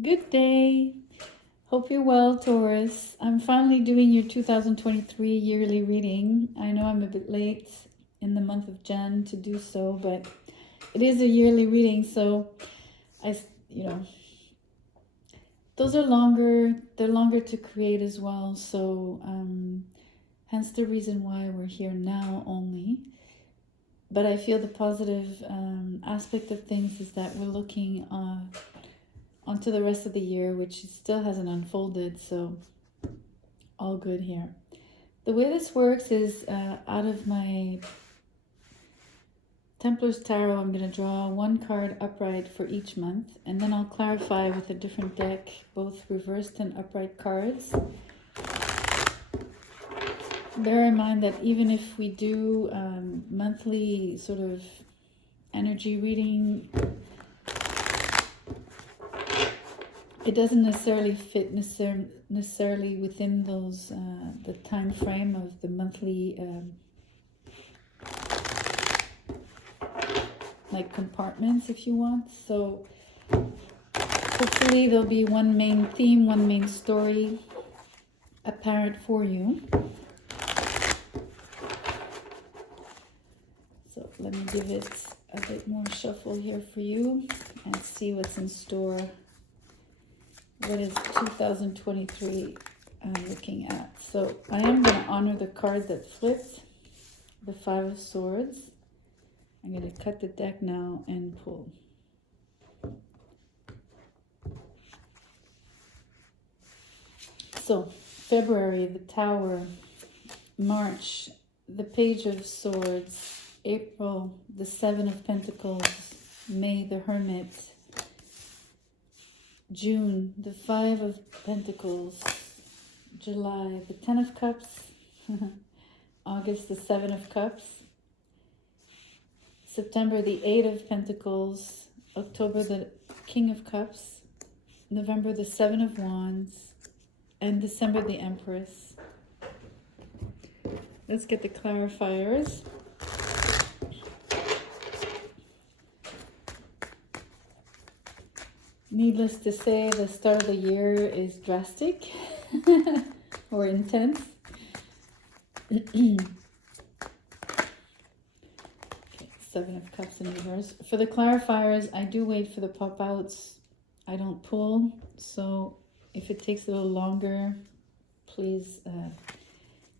Good day. Hope you're well, Taurus. I'm finally doing your 2023 yearly reading. I know I'm a bit late in the month of Jan to do so, but it is a yearly reading, so those are longer. They're longer to create as well, so hence the reason why we're here now only. But I feel the positive aspect of things is that we're looking onto the rest of the year, which still hasn't unfolded, so all good here. The way this works is out of my Templar's Tarot, I'm going to draw one card upright for each month, and then I'll clarify with a different deck, both reversed and upright cards. Bear in mind that even if we do monthly sort of energy reading, it doesn't necessarily fit necessarily within those the time frame of the monthly like compartments, if you want. So hopefully there'll be one main theme, one main story apparent for you. So let me give it a bit more shuffle here for you and see what's in store. What is 2023 I'm looking at? So I am going to honor the card that flipped, the Five of Swords. I'm going to cut the deck now and pull. So February, the Tower. March, the Page of Swords. April, the Seven of Pentacles. May, the Hermit. June, the Five of Pentacles. July, the Ten of Cups. August, the Seven of Cups. September, the Eight of Pentacles. October, the King of Cups. November, the Seven of Wands. And December, the Empress. Let's get the clarifiers. Needless to say, the start of the year is drastic or intense. Okay, Seven of Cups in reverse. For the clarifiers, I do wait for the pop-outs. I don't pull, so if it takes a little longer, please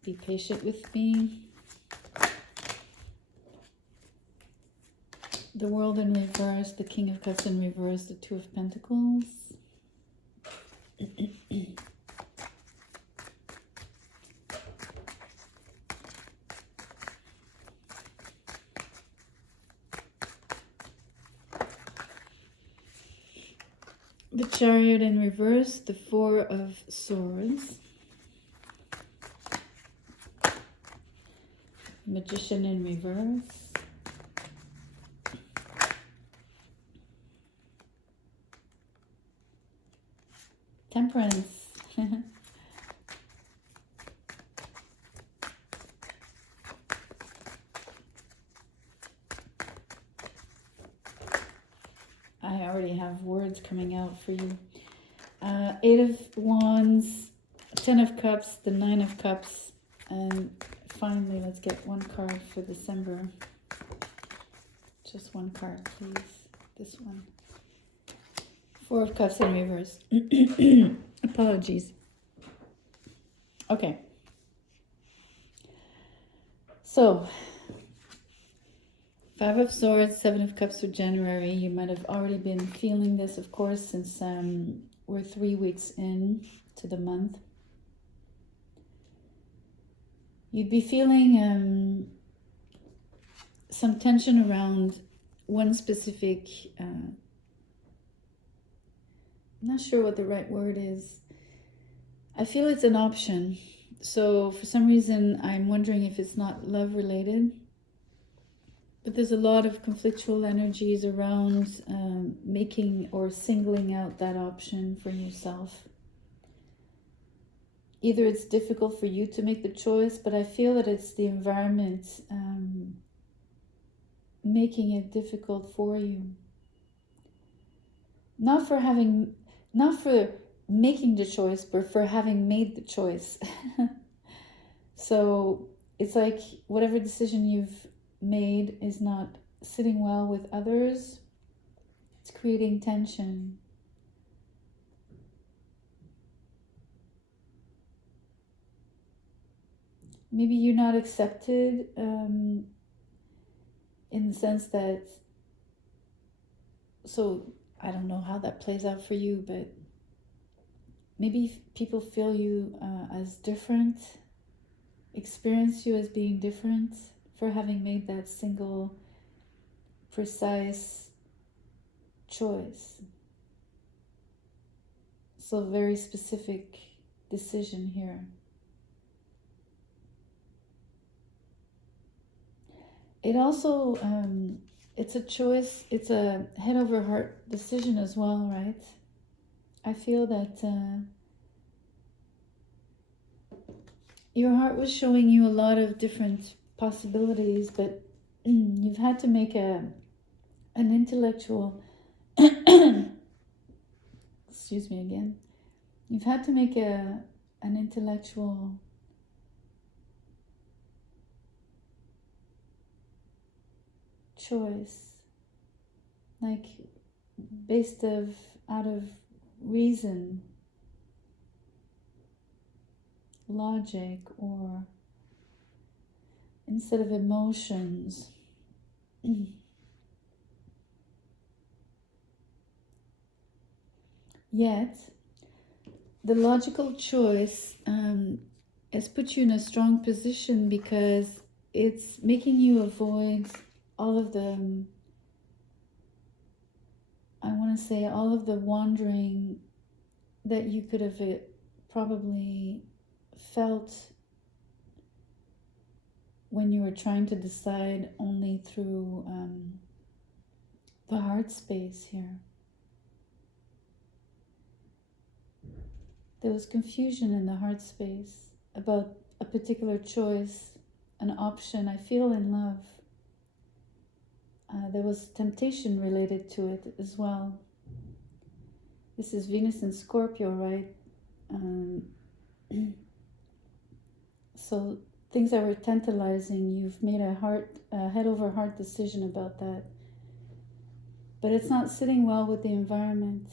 be patient with me. The World in reverse, the King of Cups in reverse, the Two of Pentacles. The Chariot in reverse, the Four of Swords. Magician in reverse. Temperance. I already have words coming out for you. Eight of Wands, Ten of Cups, the Nine of Cups, and finally, let's get one card for December. Just one card, please. This one. Four of Cups in reverse. Apologies. Okay. So, Five of Swords, Seven of Cups for January. You might have already been feeling this, of course, since we're 3 weeks in to the month. You'd be feeling some tension around one specific, I'm not sure what the right word is. I feel it's an option. So for some reason, I'm wondering if it's not love related. But there's a lot of conflictual energies around making or singling out that option for yourself. Either it's difficult for you to make the choice, but I feel that it's the environment making it difficult for you. Not for having not for making the choice, but for having made the choice. So it's like whatever decision you've made is not sitting well with others. It's creating tension. Maybe you're not accepted in the sense that, so I don't know how that plays out for you, but maybe people feel you as different, experience you as being different for having made that single, precise choice. So, very specific decision here. It also, it's a choice, it's a head over heart decision as well, right? I feel that your heart was showing you a lot of different possibilities, but you've had to make an intellectual, excuse me again, you've had to make an intellectual choice, like based out of reason, logic, or instead of emotions. Yet the logical choice has put you in a strong position because it's making you avoid all of the, I want to say, all of the wandering that you could have probably felt when you were trying to decide only through the heart space here. There was confusion in the heart space about a particular choice, an option. I feel in love. There was temptation related to it as well. This is Venus in Scorpio, right? So things that were tantalizing, you've made a head over heart decision about that. But it's not sitting well with the environment.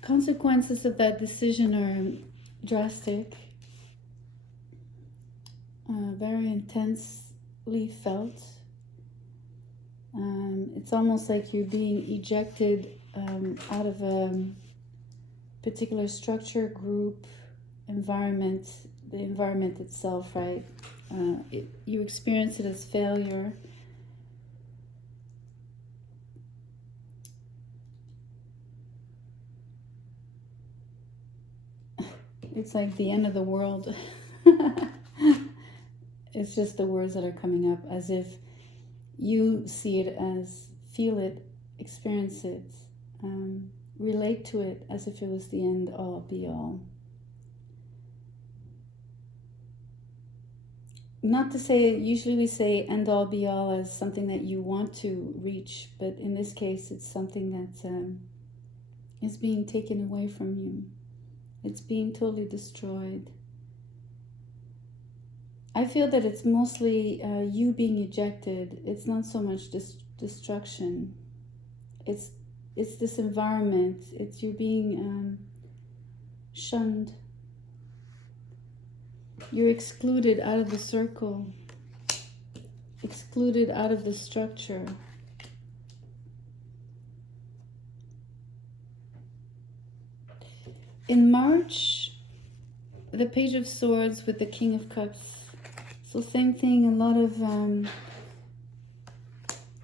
Consequences of that decision are drastic, very intensely felt. It's almost like you're being ejected out of a particular structure, group, environment, the environment itself, right? You experience it as failure. It's like the end of the world. It's just the words that are coming up, as if you see it as, feel it, experience it, relate to it as if it was the end all be all. Not to say, usually we say end all be all as something that you want to reach, but in this case it's something that is being taken away from you. It's being totally destroyed. I feel that it's mostly you being ejected. It's not so much destruction. It's this environment. It's you being shunned. You're excluded out of the circle, excluded out of the structure. In March, the Page of Swords with the King of Cups. So same thing, a lot of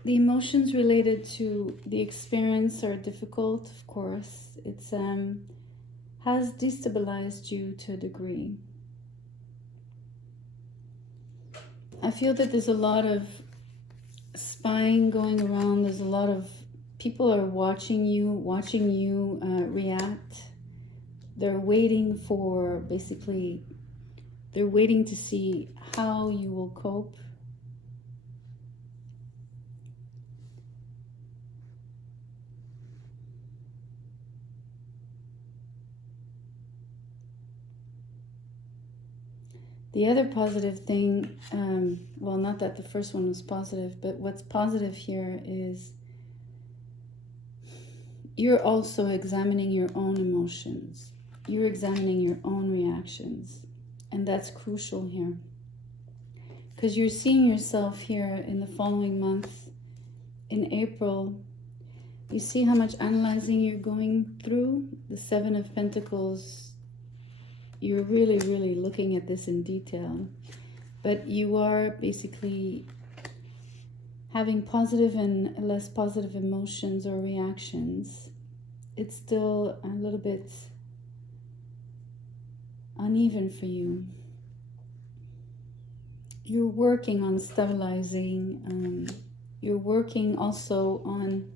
the emotions related to the experience are difficult, of course. It's has destabilized you to a degree. I feel that there's a lot of spying going around. There's a lot of people are watching you react. They're waiting for, basically, they're waiting to see how you will cope. The other positive thing, well, not that the first one was positive, but what's positive here is you're also examining your own emotions. You're examining your own reactions. And that's crucial here. Because you're seeing yourself here in the following month, in April. You see how much analyzing you're going through? The Seven of Pentacles, you're really, really looking at this in detail. But you are basically having positive and less positive emotions or reactions. It's still a little bit uneven for you. You're working on stabilizing. You're working also on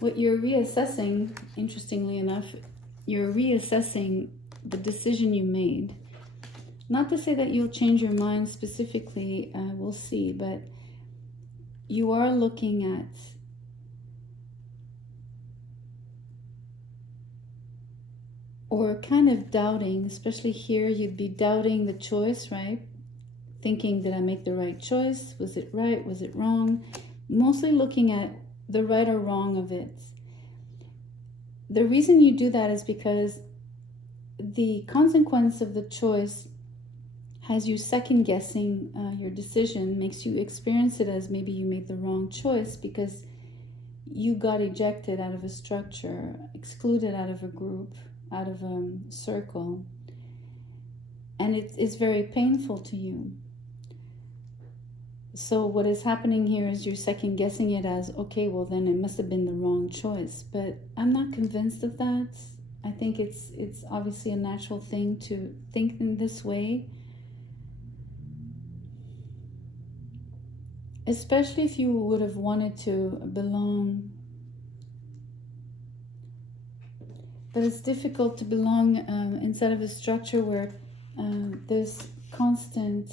what you're reassessing. Interestingly enough, you're reassessing the decision you made. Not to say that you'll change your mind specifically, we'll see, but you are looking at or kind of doubting, especially here, you'd be doubting the choice, right? Thinking, did I make the right choice? Was it right? Was it wrong? Mostly looking at the right or wrong of it. The reason you do that is because the consequence of the choice has you second guessing your decision, makes you experience it as maybe you made the wrong choice because you got ejected out of a structure, excluded out of a group, out of a circle, and it's very painful to you. So what is happening here is you're second guessing it as, okay, well then it must have been the wrong choice. But I'm not convinced of that. I think it's obviously a natural thing to think in this way. Especially if you would have wanted to belong. But it's difficult to belong inside of a structure where there's constant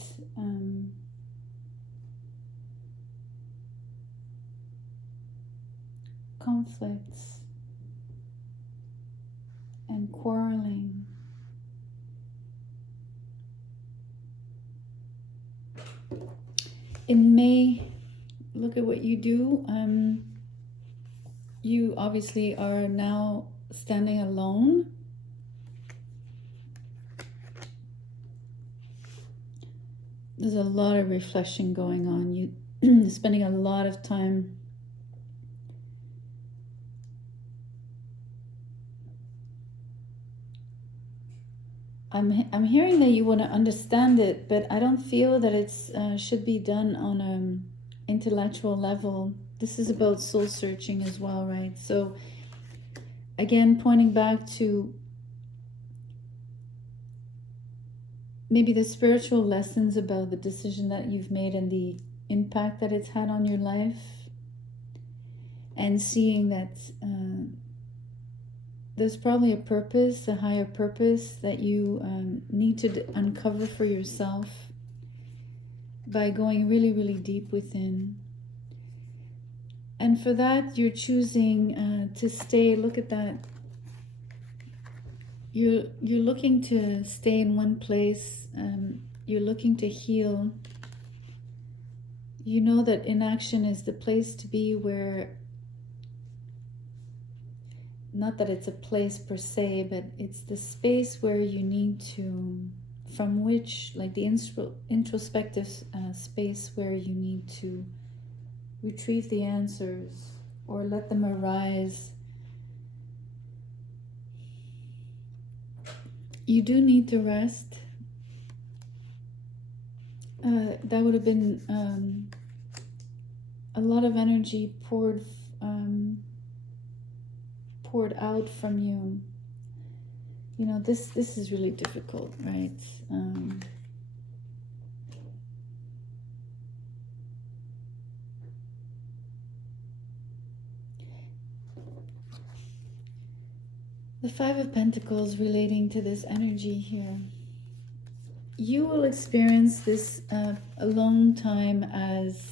conflicts and quarreling. In May, look at what you do. You obviously are now standing alone. There's a lot of reflection going on. You spending a lot of time I'm hearing that you want to understand it, but I don't feel that it's should be done on an intellectual level. This is about soul searching as well, right? So again, pointing back to maybe the spiritual lessons about the decision that you've made and the impact that it's had on your life, and seeing that there's probably a purpose, a higher purpose that you need to uncover for yourself by going really, really deep within. And for that, you're choosing to stay. Look at that. You're looking to stay in one place. You're looking to heal. You know that inaction is the place to be, where not that it's a place per se, but it's the space where you need to, from which, like the introspective space where you need to retrieve the answers or let them arise. You do need to rest. That would have been a lot of energy poured out from you. You know, this is really difficult, right? The Five of Pentacles relating to this energy here. You will experience this alone time as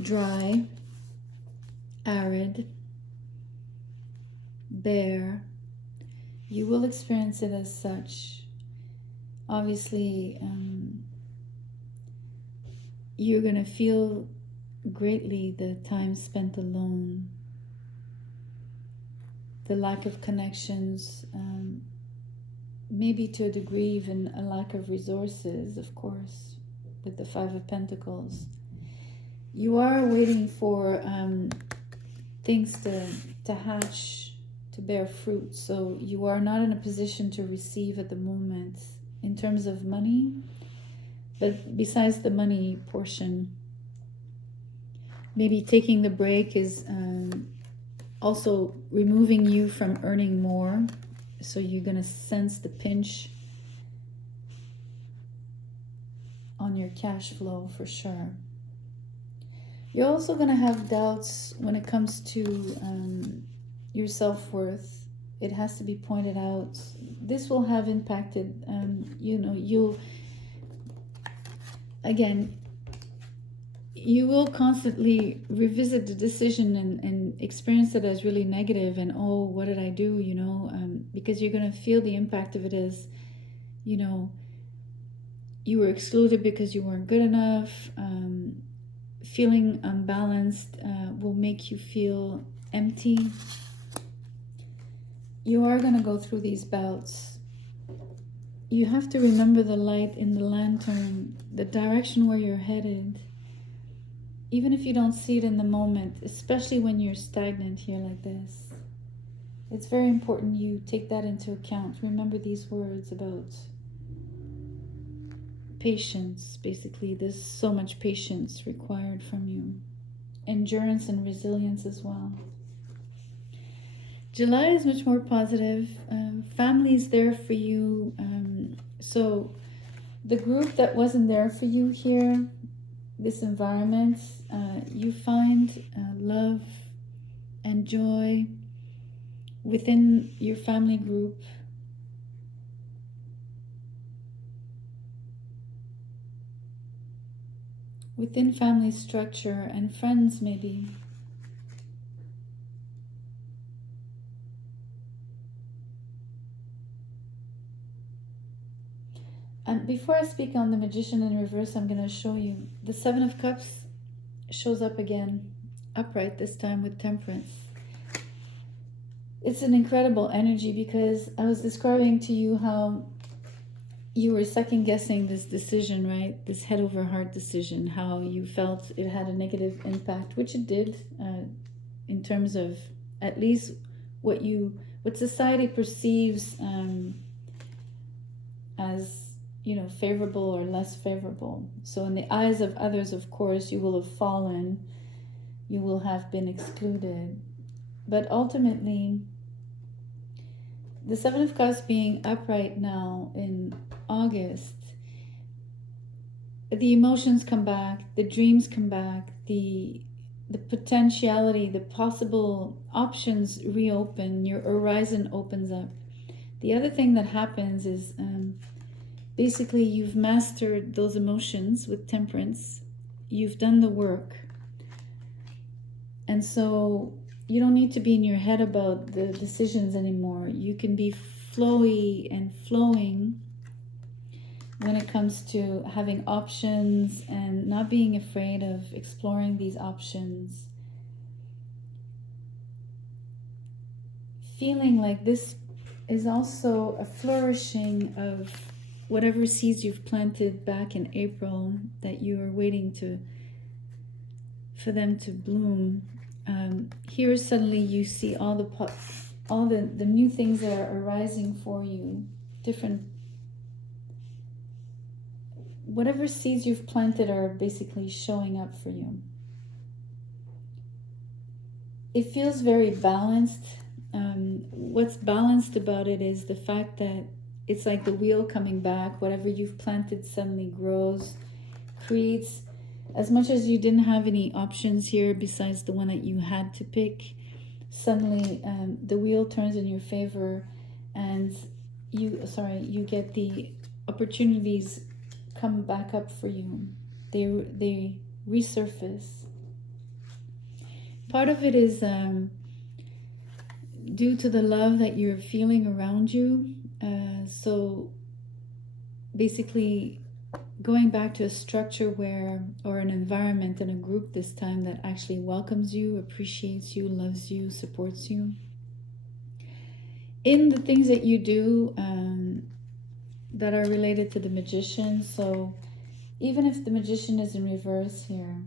dry, arid, bare. You will experience it as such. Obviously, you're going to feel greatly the time spent alone, the lack of connections, maybe to a degree even a lack of resources, of course, with the Five of Pentacles. You are waiting for things to hatch, to bear fruit. So you are not in a position to receive at the moment in terms of money. But besides the money portion, maybe taking the break is also removing you from earning more. So you're going to sense the pinch on your cash flow for sure. You're also going to have doubts when it comes to your self-worth. It has to be pointed out. This will have impacted, you'll, again, you will constantly revisit the decision and experience it as really negative and, oh, what did I do, because you're going to feel the impact of it as, you were excluded because you weren't good enough. Feeling unbalanced will make you feel empty. You are going to go through these bouts. You have to remember the light in the lantern, the direction where you're headed. Even if you don't see it in the moment, especially when you're stagnant here like this, it's very important you take that into account. Remember these words about patience, basically. There's so much patience required from you. Endurance and resilience as well. July is much more positive. Family is there for you. So the group that wasn't there for you here, this environment, you find love and joy within your family group. Within family structure and friends maybe. And before I speak on the Magician in reverse, I'm going to show you the Seven of Cups shows up again, upright this time with Temperance. It's an incredible energy because I was describing to you how you were second guessing this decision, right? This head over heart decision, how you felt it had a negative impact, which it did, in terms of at least what society perceives as, favorable or less favorable. So in the eyes of others, of course, you will have fallen, you will have been excluded. But ultimately, the Seven of Cups being upright now in August, the emotions come back, the dreams come back, the potentiality, the possible options reopen, your horizon opens up. The other thing that happens is basically you've mastered those emotions with Temperance, you've done the work, and so you don't need to be in your head about the decisions anymore. You can be flowy and flowing when it comes to having options and not being afraid of exploring these options. Feeling like this is also a flourishing of whatever seeds you've planted back in April that you are waiting for them to bloom. Here suddenly you see all the new things that are arising for you, different, whatever seeds you've planted are basically showing up for you. It feels very balanced. What's balanced about it is the fact that it's like the wheel coming back. Whatever you've planted suddenly grows, creates, as much as you didn't have any options here besides the one that you had to pick, suddenly the wheel turns in your favor and you get the opportunities come back up for you. They resurface. Part of it is due to the love that you're feeling around you. So basically going back to a structure where, or an environment and a group this time that actually welcomes you, appreciates you, loves you, supports you in the things that you do that are related to the magician. So even if the magician is in reverse here,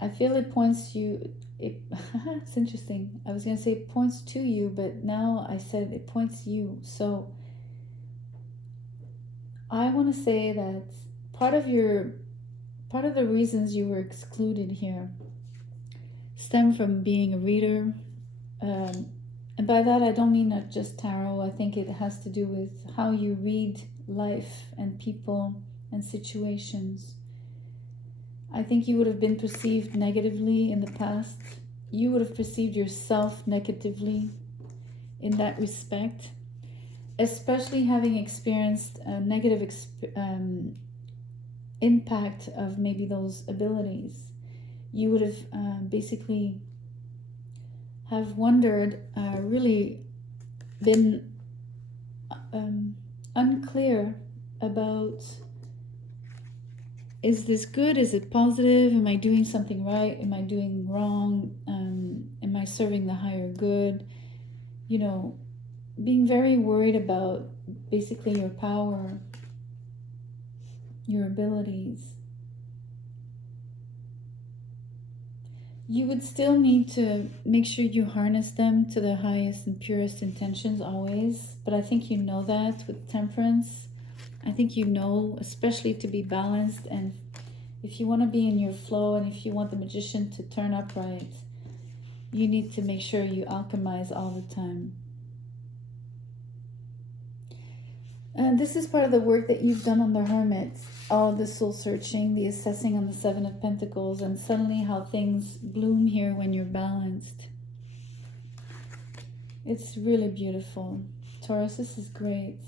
I feel it points you, it's interesting. I was going to say it points to you, but now I said it points you. So I want to say that part of the reasons you were excluded here stem from being a reader. And by that, I don't mean not just tarot. I think it has to do with how you read life and people and situations. I think you would have been perceived negatively in the past. You would have perceived yourself negatively in that respect, especially having experienced a negative impact of maybe those abilities. You would have basically have wondered, really been unclear about, is this good? Is it positive? Am I doing something right? Am I doing wrong? Am I serving the higher good? You know, being very worried about basically your power, your abilities. You would still need to make sure you harness them to the highest and purest intentions always, but I think you know that with temperance. I think you know, especially to be balanced, and if you want to be in your flow and if you want the magician to turn upright, you need to make sure you alchemize all the time. And this is part of the work that you've done on the Hermit, all the soul searching, the assessing on the Seven of Pentacles, and suddenly how things bloom here when you're balanced. It's really beautiful. Taurus, this is great.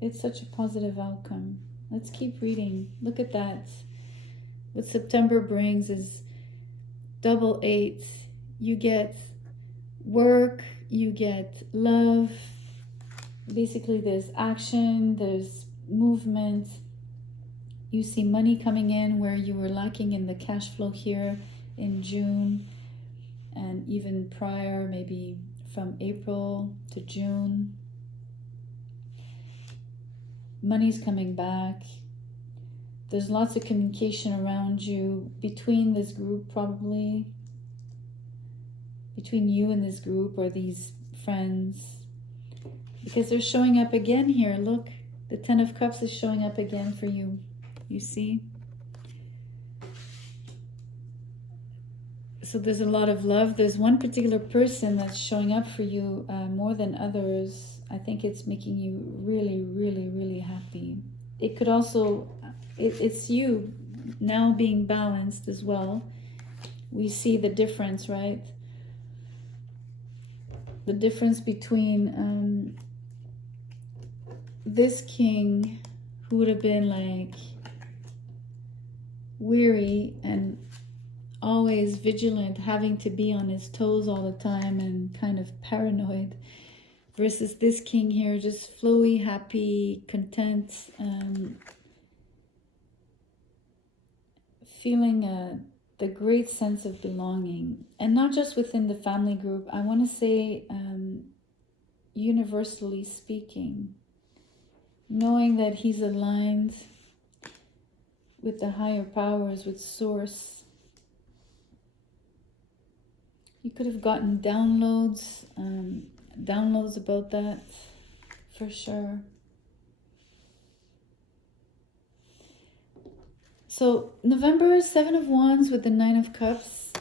It's such a positive outcome. Let's keep reading. Look at that. What September brings is double 8. You get work, you get love. Basically, there's action, there's movement. You see money coming in where you were lacking in the cash flow here in June, and even prior, maybe from April to June. Money's coming back. There's lots of communication around you between this group, probably between you and this group or these friends, because they're showing up again here. Look, the Ten of Cups is showing up again for you. You see? So there's a lot of love. There's one particular person that's showing up for you more than others. I think it's making you really, really, really happy. It could also, it's you now being balanced as well. We see the difference, right? The difference between this king, who would have been like weary and always vigilant, having to be on his toes all the time and kind of paranoid, versus this king here, just flowy, happy, content, feeling the great sense of belonging. And not just within the family group, I want to say universally speaking, knowing that he's aligned with the higher powers, with source. You could have gotten downloads about that, for sure. So November, 7 of Wands with the 9 of Cups.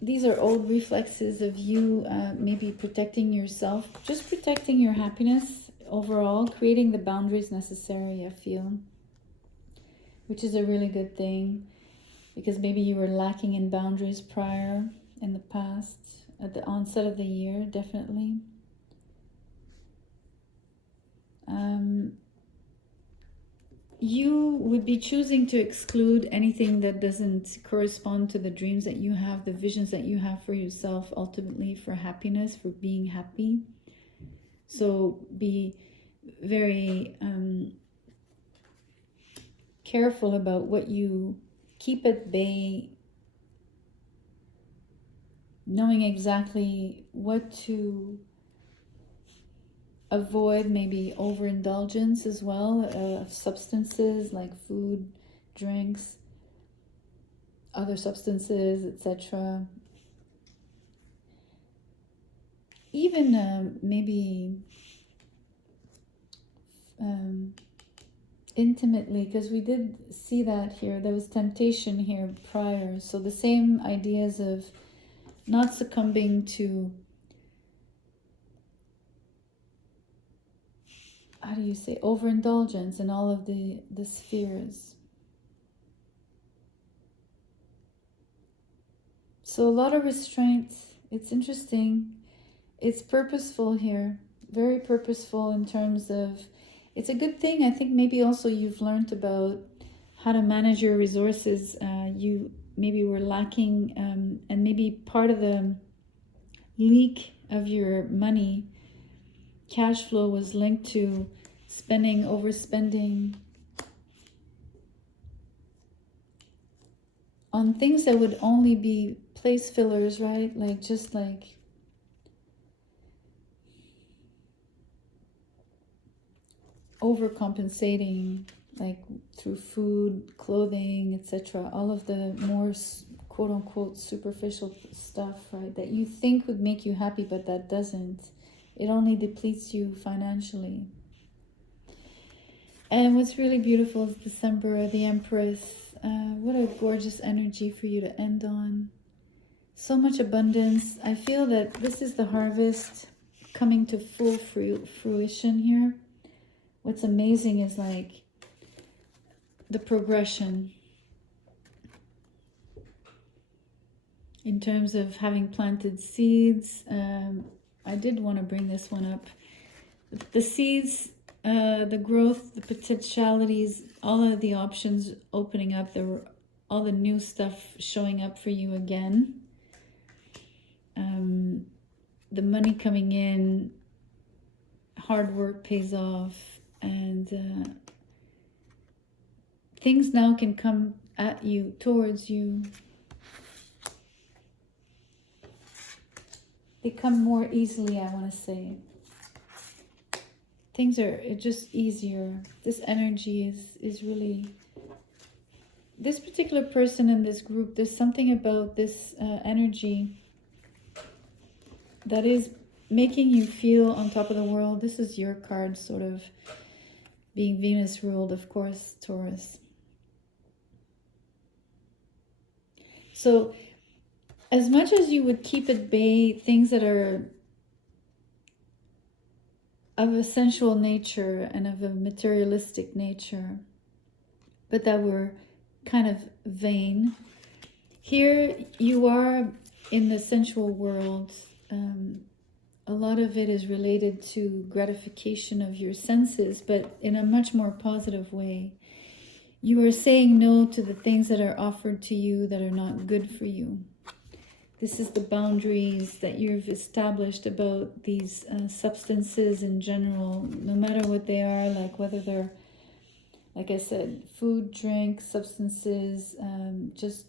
These are old reflexes of you maybe protecting yourself, just protecting your happiness overall, creating the boundaries necessary, I feel, which is a really good thing, because maybe you were lacking in boundaries prior in the past, at the onset of the year, definitely. You would be choosing to exclude anything that doesn't correspond to the dreams that you have, the visions that you have for yourself, ultimately for happiness, for being happy. So be very careful about what you keep at bay, knowing exactly what to avoid, maybe overindulgence as well of substances like food, drinks, other substances, etc. Even maybe intimately, because we did see that here. There was temptation here prior. So the same ideas of not succumbing to, how do you say, overindulgence in all of the spheres. So a lot of restraint. It's interesting. It's purposeful here, very purposeful in terms of, it's a good thing. I think maybe also you've learned about how to manage your resources. You maybe were lacking, and maybe part of the leak of your money, cash flow, was linked to spending, overspending on things that would only be place fillers, right? Like just like overcompensating, like through food, clothing, etc. All of the more quote unquote superficial stuff, right? That you think would make you happy, but that doesn't. It only depletes you financially. And what's really beautiful is December, the Empress. What a gorgeous energy for you to end on. So much abundance. I feel that this is the harvest coming to full fruition here. What's amazing is like the progression in terms of having planted seeds. I did want to bring this one up. The seeds, the growth, the potentialities, all of the options opening up, all the new stuff showing up for you again. The money coming in, hard work pays off, and things now can come at you, towards you. They come more easily, I want to say. Things are just easier. This energy is really, this particular person in this group, there's something about this energy that is making you feel on top of the world. This is your card, sort of being Venus ruled, of course, Taurus. So as much as you would keep at bay things that are of a sensual nature and of a materialistic nature, but that were kind of vain, here you are in the sensual world. A lot of it is related to gratification of your senses, but in a much more positive way. You are saying no to the things that are offered to you that are not good for you. This is the boundaries that you've established about these substances in general, no matter what they are, like whether they're, like I said, food, drink, substances, just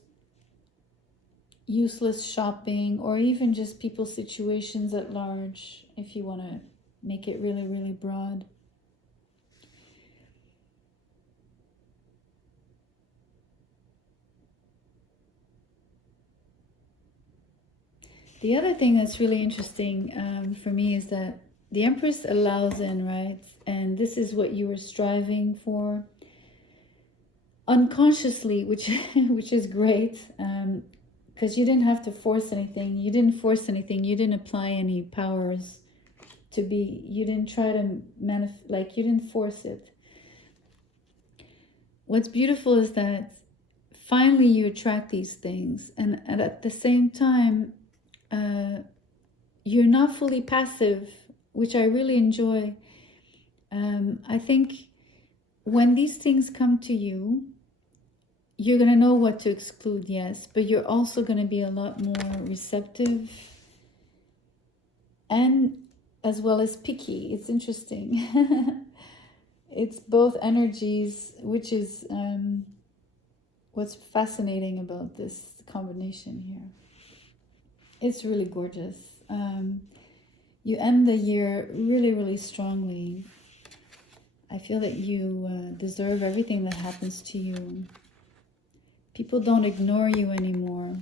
useless shopping, or even just people's situations at large, if you want to make it really, really broad. The other thing that's really interesting for me is that the Empress allows in, right? And this is what you were striving for unconsciously, which is great, because you didn't have to force anything. You didn't force anything. You didn't apply any powers to be. You didn't try to you didn't force it. What's beautiful is that finally you attract these things, and at the same time, you're not fully passive, which I really enjoy. I think when these things come to you, you're going to know what to exclude, yes, but you're also going to be a lot more receptive and as well as picky. It's interesting. It's both energies, which is what's fascinating about this combination here. It's really gorgeous. You end the year really, really strongly. I feel that you deserve everything that happens to you. People don't ignore you anymore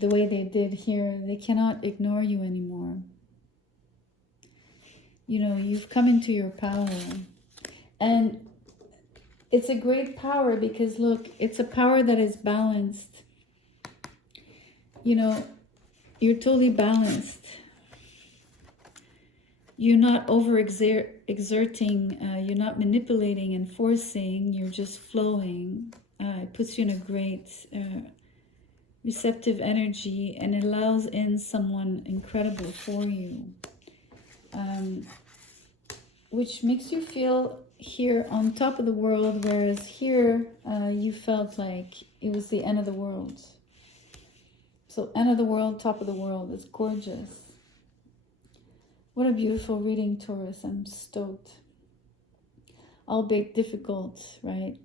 the way they did here. They cannot ignore you anymore. You know, you've come into your power. And it's a great power because, look, it's a power that is balanced. You know, you're totally balanced. You're not exerting, you're not manipulating and forcing, you're just flowing. It puts you in a great receptive energy, and it allows in someone incredible for you. Which makes you feel here on top of the world, whereas here you felt like it was the end of the world. So end of the world, top of the world. It's gorgeous. What a beautiful reading, Taurus. I'm stoked. Albeit difficult, right?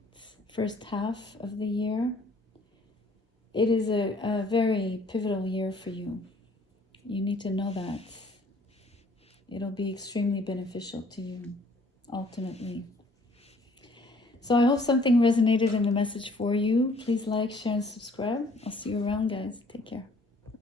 First half of the year. It is a very pivotal year for you. You need to know that. It'll be extremely beneficial to you, ultimately. So I hope something resonated in the message for you. Please like, share, and subscribe. I'll see you around, guys. Take care.